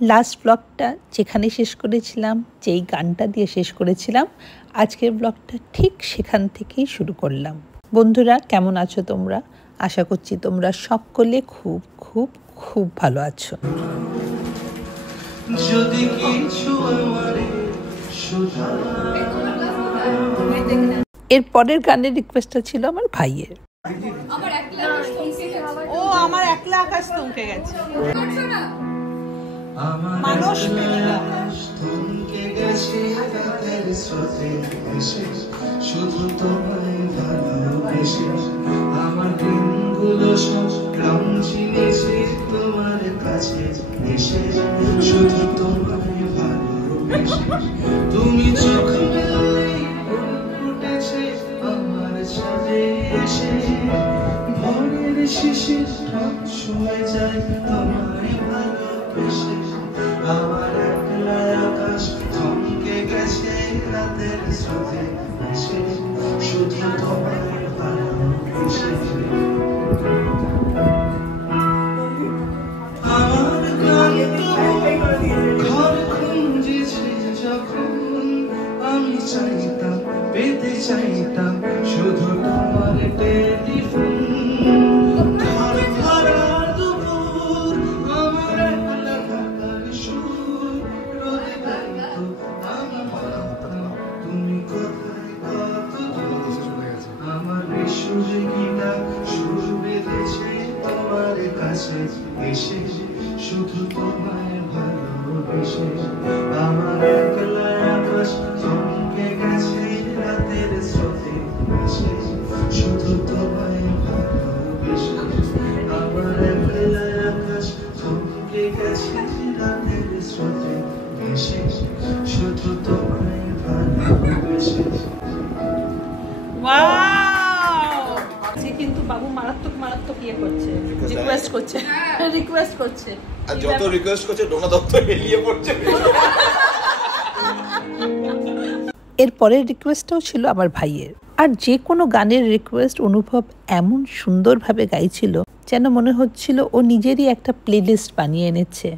Last ব্লগটা যেখানে শেষ করেছিলাম, যেই গানটা দিয়ে শেষ করেছিলাম, আজকের ব্লগটা ঠিক সেখান থেকেই শুরু করলাম। বন্ধুরা, কেমন আছো তোমরা? আশা করছি তোমরা সকলে খুব খুব খুব ভালো আছো। এর পরের গানের রিকোয়েস্টটা ছিল আমার ভাইয়ের। ও আমার একলা আকাশ থমকে গেছে। মানুষ থমকে গেছে রাতের স্রোতে এসে, শুধু তোমায় ভালোবেসে আমার দিনগুলো সব রং চিনেছে তোমার কাছে এসে, শুধু তোমায় ভালোবেসে। তুমি চোখ মেললেই ফুটেছে আমার ছাদে এসে, ভোরের শিশির শুয়ে যায় তোমায় ভালোবেসে। আমার একলা আকাশ থমকে গেছে রাতের স্রোতে এসে, শুধু তোমায় ভালোবেসে। আমার ক্লান্ত ঘর খুঁজেছে যখন, আমি চাইতাম পেতে চাইতাম শুধু তোমার টেলিফোন। এসে শুধু তোমায় ভালোবেসে, আমার একলা আকাশ থমকে গেছে রাতের স্রোতে এসে, শুধু তোমায় ভালোবেসে। আমার একলা আকাশ থমকে গেছে রাতের স্রোতে এসে, শুধু তোমায় ভালোবেসে। কিন্তু বাবু মারাত্মক মারাত্মক ইয়ে করছে, রিকোয়েস্ট করছে আর যত রিকোয়েস্ট করছে ডোনা দত্ত এলিয়ে পড়ছে। এর পরের রিকোয়েস্টটাও ছিল আমার ভাইয়ের। আর যে কোনো গানের রিকোয়েস্ট অনুভব এমন সুন্দরভাবে গাইছিল যেন মনে হচ্ছিল ও নিজেরই একটা প্লেলিস্ট বানিয়ে এনেছে।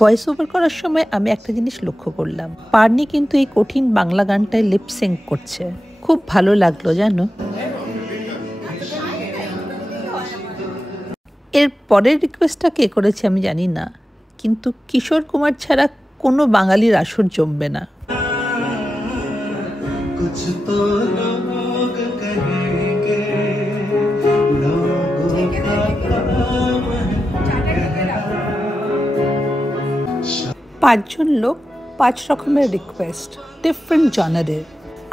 ভয়েস ওভার করার সময় আমি একটা জিনিস লক্ষ্য করলাম, পার্নি কিন্তু এই কঠিন বাংলা গানটায় লিপসিঙ্ক করছে। খুব ভালো লাগলো জানো। এর পরের রিকোয়েস্টটা কে করেছে আমি জানি না, কিন্তু কিশোর কুমার ছাড়া কোনো বাঙালির আসর জমবে না। পাঁচজন লোক, 5 রকমের রিকোয়েস্ট, ডিফারেন্ট জনারের।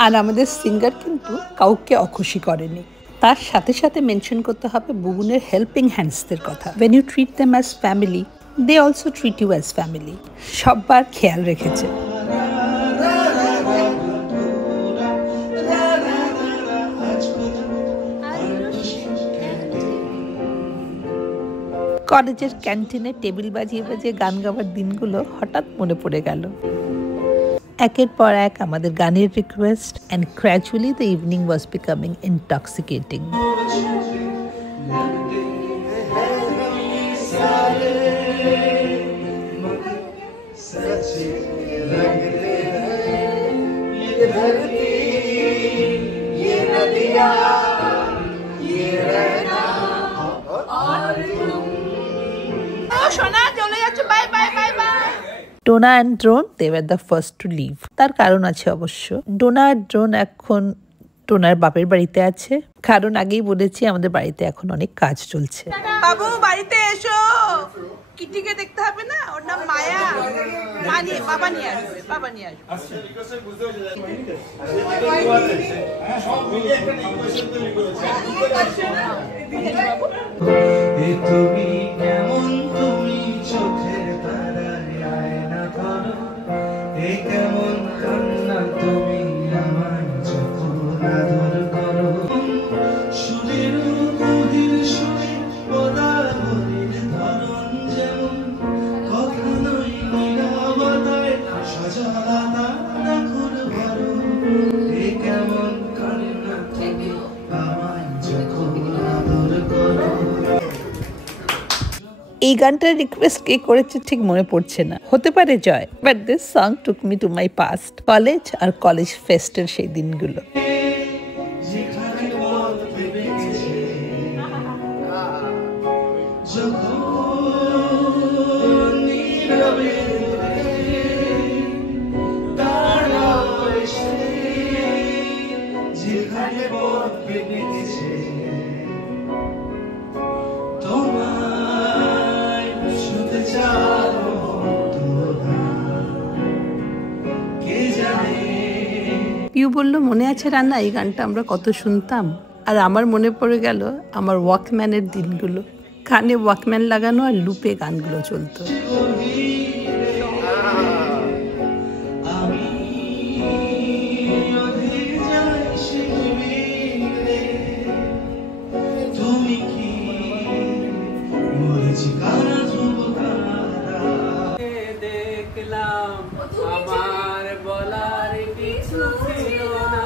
আর আমাদের সিঙ্গার কিন্তু কাউকে অখুশি করেনি। তার সাথে সাথে মেনশন করতে হবে বুবুনের হেল্পিং হ্যান্ডসদের কথা। When you treat them as family, they also treat you as family. সববার খেয়াল রেখেছে। কলেজের ক্যান্টিনে টেবিল বাজিয়ে বাজিয়ে গান গাওয়ার দিনগুলো হঠাৎ মনে পড়ে গেল। একের পর এক আমাদের গানের request, and gradually the evening was becoming intoxicating. Dona and drone, they were the first to leave. তার কারণ আছে অবশ্য। ডোনা আর ড্রোন এখন ডোনার বাপের বাড়িতে আছে, কারণ আগেই বলেছি আমাদের বাড়িতে এখন অনেক কাজ চলছে। বাবু বাড়িতে এসো, কিটিকে দেখতে হবে না, ওর নাম মায়া বাবা নিয়ে আসবে, বাবা নিয়ে আসবে। তুমি কেমন, তুমি চোখের তারায় আয়না করো, এ কেমন কান্না তুমি আমার যখন আদর করো, সুরের গভীর সুরে পদাবলীর ধরন যেমন, কথা নয় নীরবতায় সজলতা রাখুর ভরো, এ কেমন কান্না তুমি আমার যখন আদর করো। এই গানটার রিকোয়েস্ট কে করেছে ঠিক মনে পড়ছে না, হতে পারে Joy, but this song took me to my past, college আর কলেজ ফেস্টের সেই দিনগুলো। পিউ বলল মনে আছে রান্না, এই গানটা আমরা কত শুনতাম। আর আমার মনে পড়ে গেল আমার ওয়াকম্যানের দিনগুলো, কানে ওয়াকম্যান লাগানো আর লুপে গানগুলো চলতো। আমার বলার কিছু ছিল না।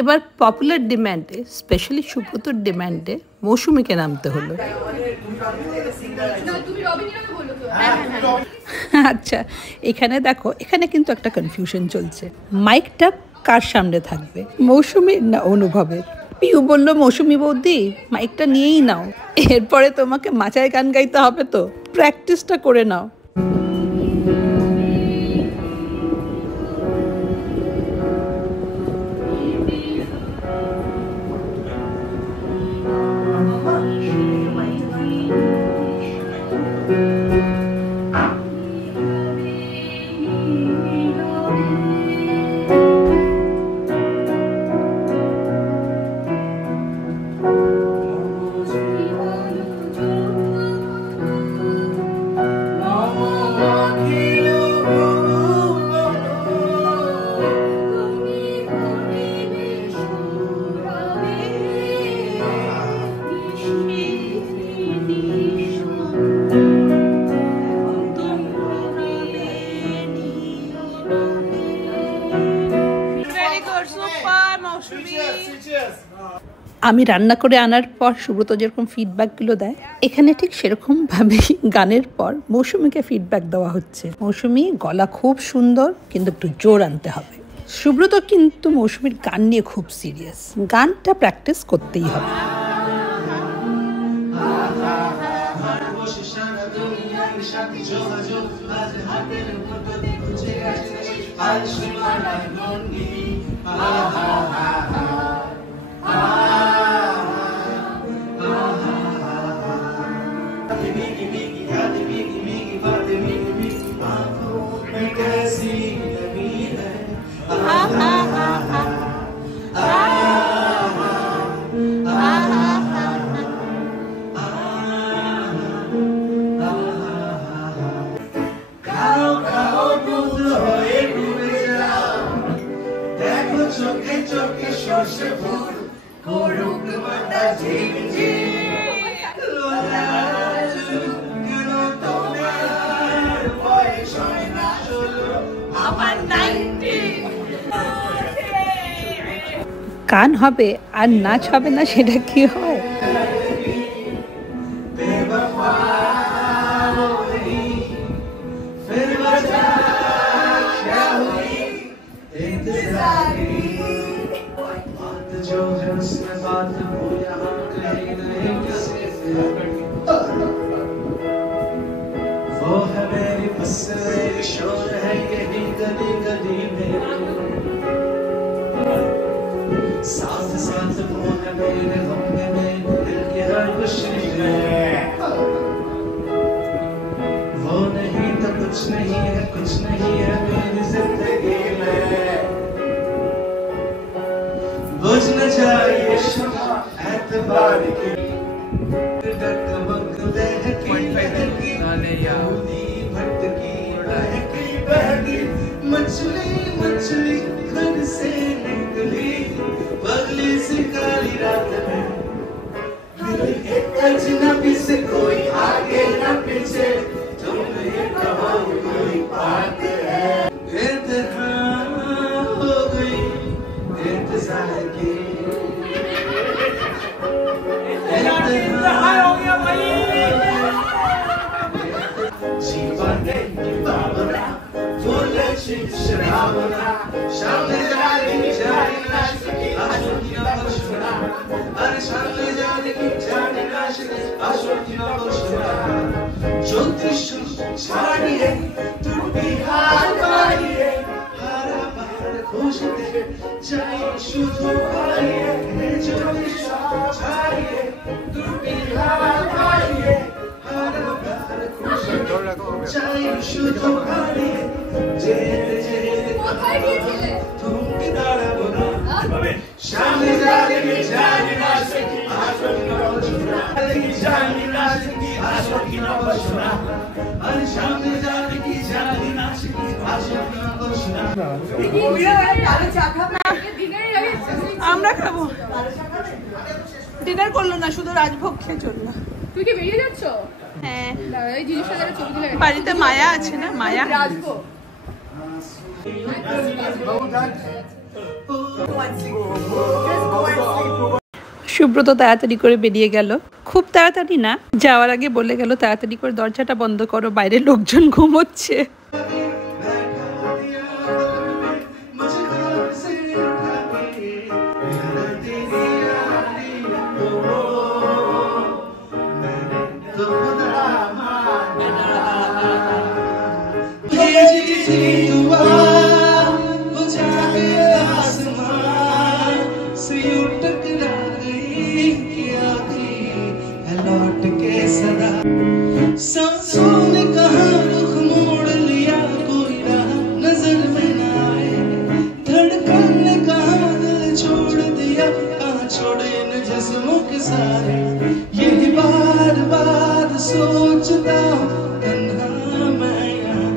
এবার পপুলার ডিম্যান্ডে, স্পেশালি সুব্রতর ডিম্যান্ডে মৌসুমীকে নামতে হলো। আচ্ছা, এখানে দেখো, এখানে কিন্তু একটা কনফিউশন চলছে, মাইকটা কার সামনে থাকবে, মৌসুমীর না অনুভবের? পিউ বলল মৌসুমী বৌদি মাইকটা নিয়েই নাও, এরপরে তোমাকে মাচায় গান গাইতে হবে তো, প্র্যাকটিসটা করে নাও। আমি রান্না করে আনার পর সুব্রত যেরকম ফিডব্যাকগুলো দেয়, এখানে ঠিক সেরকম ভাবেই গানের পর মৌসুমীকে ফিডব্যাক দেওয়া হচ্ছে। মৌসুমী গলা খুব সুন্দর, কিন্তু একটু জোর আনতে হবে। সুব্রত কিন্তু মৌসুমীর গান নিয়ে খুব সিরিয়াস, গানটা প্র্যাকটিস করতেই হবে। গান হবে আর নাচ হবে না, সেটা কি হয়? साथ साथ वो है मेरे गम में दिल के हर खुशी में। नहीं है मेरी जिंदगी में। बुझ न जाए शमा एतबार की डगमग लहकी यहूदी भटकी बहकी मछली मछली घर से निकली बगली से काली रात में। एक अजनबी से कोई आगे न पीछे तुम ये कहो कोई बात है। इतना हो गई इंतजार की हो गया भाई। जीवन की बाबरा फूल शराबना शाम जाने जाने नाश्ते आशों की नौशरा अरे शाम जाने नाश्ते आशों की नौशरा ज्योतिष छाड़िए टूटी हाथ मारिए हरा बाहर खुश दे जाए शुद्ध मारिए ज्योतिष छाड़िए टूटी हाथ मारिए हरा बाहर खुश दे जाए शुद्ध मारिए जेल जेल तुम किनारा बना शाम जाने जाने नाश्ते आशों की नौशरा जाने नाश्ते आशों की नौशरा अरे शाम जाने की जाने नाश्ते आशों की नौशरा। আমরা খাবো ডিনার করলো না শুধু রাজভোগ খেয়ে চললো। তুই কি বেরিয়ে যাচ্ছ? হ্যাঁ এই জিনিসটা যারা ছবি তুলে বাড়িতে মায়া আছে না মায়া রাজভোগ সুব্রত তাড়াতাড়ি করে বেরিয়ে গেল, খুব তাড়াতাড়ি না, যাওয়ার আগে বলে গেল তাড়াতাড়ি করে দরজাটা বন্ধ করো, বাইরে লোকজন ঘুমোচ্ছে। सांसों ने कहा रुख मोड़ लिया कोई राह नजर में न आए। धड़कन ने कहा दिल छोड़ दिया कहाँ छोड़े इन जिस्मों के सारे। यही बार बार सोचता हूँ तन्हा मैं यहाँ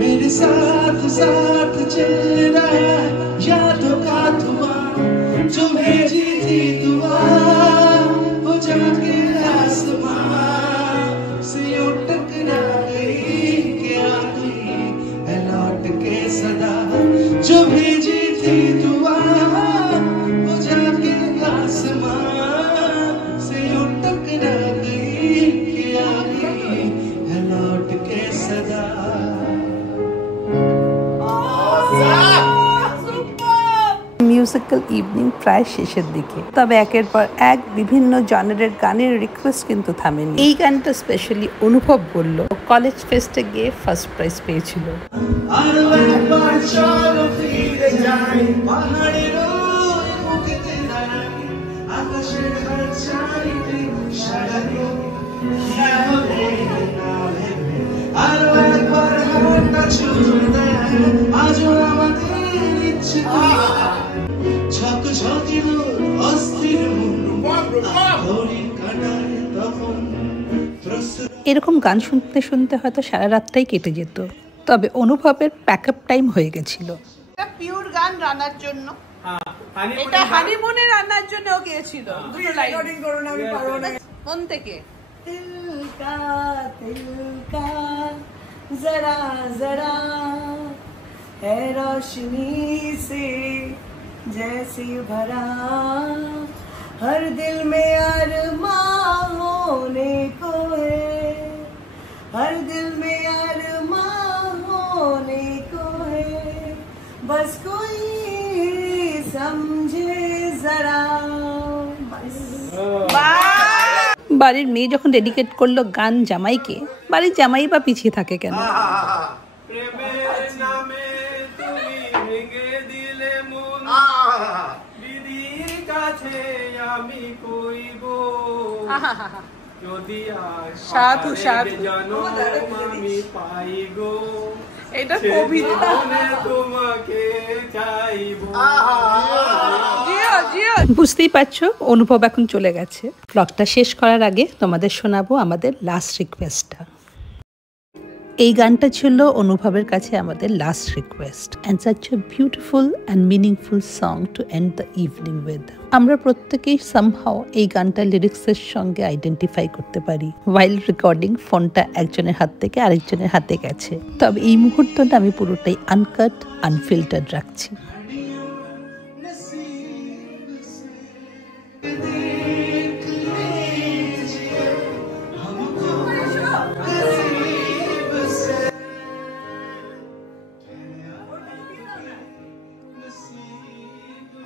मेरे साथ साथ चल रहा है यादों का धुआं जो भेजी थी दुआ वो जाके आसमां से टकरा गई क्या गई है लौट के सदा जो भेजी थी दुआ वो जाके आसमां से टकरा गई क्या गई है लौट के सदा। মিউজিক্যাল ইভিনিং প্রায় শেষের দিকে, তবে একের পর এক বিভিন্ন জনারের গানের রিকোয়েস্ট কিন্তু থামেনি। এই গানটা স্পেশালি অনুভব বলল কলেজ ফেস্টে গিয়ে ফার্স্ট প্রাইজ পেয়েছিল। এরকম গান শুনতে শুনতে হয়তো সারা রাতটাই কেটে যেত, তবে অনুভবের প্যাকআপ টাইম হয়ে গেছিল। পিওর গান রান্নার জন্য, এটা হানিমুনে রান্নার জন্য গিয়েছিল। দুটো লাইন রেকর্ডিং করুন, আমি পারবো না মন থেকে। তিলকা তিলকা জরা জরা है रोशनी से जैसी भरा हर दिल में अरमां होने को है हर दिल में अरमां होने को है बस कोई समझे जरा। বাড়ির মেয়ে যখন ডেডিকেট করলো গান জামাইকে, বাড়ির জামাই বা পিছিয়ে থাকে কেন? সাধু সাধু এটা কবিতা। বুঝতেই পারছো অনুভব এখন চলে গেছে। ব্লগটা শেষ করার আগে তোমাদের শোনাবো আমাদের লাস্ট রিকোয়েস্টটা। এই গানটা ছিল অনুভবের কাছে আমাদের last request, and such a beautiful and meaningful song to end the evening with. আমরা প্রত্যেকেই সামহাও এই গানটা লিরিক্সের সঙ্গে আইডেন্টিফাই করতে পারি। ওয়াইল রেকর্ডিং ফোনটা একজনের হাত থেকে আরেকজনের হাতে গেছে, তবে এই মুহূর্তটা আমি পুরোটাই আনকাট আনফিল্টার্ড রাখছি।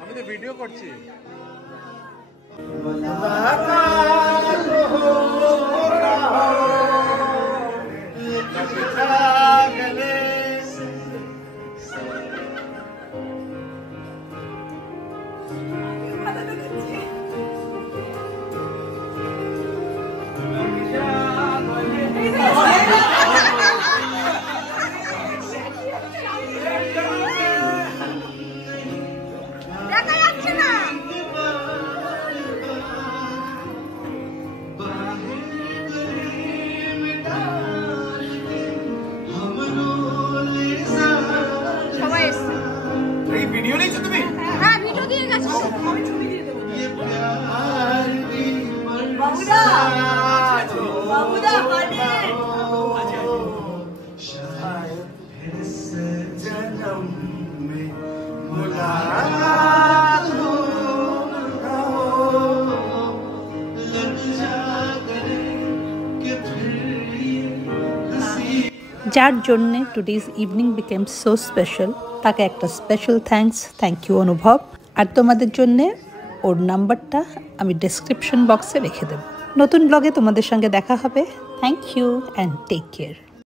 আমি তো ভিডিও করছি। ভিডিও নিয়েছো তুমি? হ্যাঁ, ভিডিও দিয়ে গেছো। আমি ছবি দিয়ে দেবো। বাবুদা বাবুদা মানে जन्म में मुलाकात हो लग जा गले के फिर যার জন্যে today's evening became so special, তাকে একটা স্পেশাল থ্যাংক ইউ অনুভব। আর তোমাদের জন্যে ওর নাম্বারটা আমি ডেসক্রিপশন বক্সে রেখে দেব। নতুন ব্লগে তোমাদের সঙ্গে দেখা হবে। Thank you and take care.